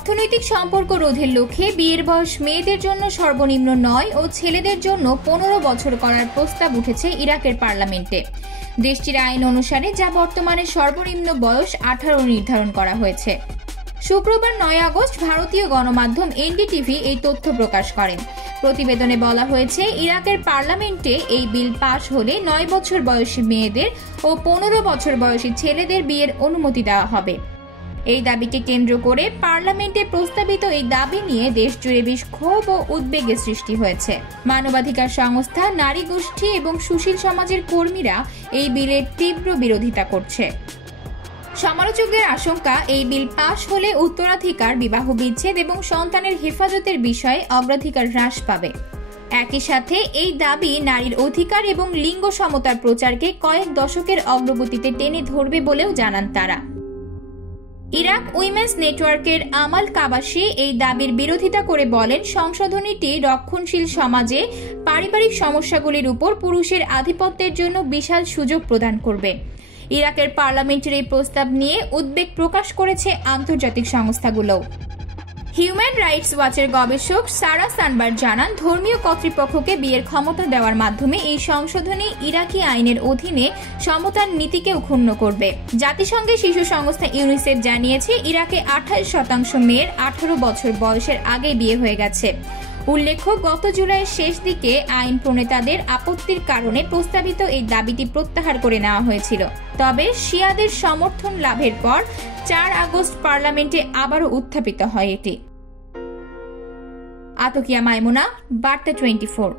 অর্থনৈতিক সম্পর্ক রোধের লক্ষ্যে বিয়ের বয়স মেয়েদের জন্য সর্বনিম্ন 9 ও ছেলেদের জন্য 15 বছর করার প্রস্তাব উঠেছে ইরাকের পার্লামেন্টে। দেশটির আইন অনুসারে যা বর্তমানে সর্বনিম্ন বয়স 18 নির্ধারণ করা হয়েছে। শুক্রবার 9 আগস্ট ভারতীয় গণমাধ্যম এনডিটিভি এই তথ্য প্রকাশ করেন। প্রতিবেদনে বলা হয়েছে, ইরাকের পার্লামেন্টে এই বিল পাশ হলে 9 বছর বয়সী মেয়েদের ও 15 বছর বয়সী ছেলেদের বিয়ের অনুমতি দেওয়া হবে। এই দাবিকে কেন্দ্র করে পার্লামেন্টে প্রস্তাবিত এই দাবি নিয়ে দেশজুড়ে বেশ ক্ষোভ ও উদ্বেগের সৃষ্টি হয়েছে। মানবাধিকার সংস্থা, নারী গোষ্ঠী এবং সুশীল সমাজের কর্মীরা এই বিলের তীব্র বিরোধিতা করছে। সমালোচকদের আশঙ্কা, এই বিল পাশ হলে উত্তরাধিকার, বিবাহ বিচ্ছেদ এবং সন্তানের হেফাজতের বিষয়ে অগ্রাধিকার হ্রাস পাবে। একই সাথে এই দাবি নারীর অধিকার এবং লিঙ্গ সমতার প্রচারকে কয়েক দশকের অগ্রগতিতে টেনে ধরবে বলেও জানান তারা। ইরাক উইমেন্স নেটওয়ার্কের আমাল কাবাসি এই দাবির বিরোধিতা করে বলেন, সংশোধনীটি রক্ষণশীল সমাজে পারিবারিক সমস্যাগুলির উপর পুরুষের আধিপত্যের জন্য বিশাল সুযোগ প্রদান করবে। ইরাকের পার্লামেন্টের এই প্রস্তাব নিয়ে উদ্বেগ প্রকাশ করেছে আন্তর্জাতিক সংস্থাগুলোও। হিউম্যান রাইটস ওয়াচের গবেষক সারা সানবার জানান, ধর্মীয় কর্তৃপক্ষকে বিয়ের ক্ষমতা দেওয়ার মাধ্যমে এই সংশোধনী ইরাকি আইনের অধীনে সমতার নীতিকেও ক্ষুণ্ণ করবে। জাতিসংঘের শিশু সংস্থা ইউনিসেফ জানিয়েছে, ইরাকে 28% মেয়ের 18 বছর বয়সের আগে বিয়ে হয়ে গেছে। উল্লেখ্য, গত জুলাইয়ের শেষ দিকে আইন প্রণেতাদের আপত্তির কারণে প্রস্তাবিত এই দাবিটি প্রত্যাহার করে নেওয়া হয়েছিল। তবে শিয়াদের সমর্থন লাভের পর 4 আগস্ট পার্লামেন্টে আবারও উত্থাপিত হয় এটি। আতকিয়া মাইমুনা, বার্তা 24।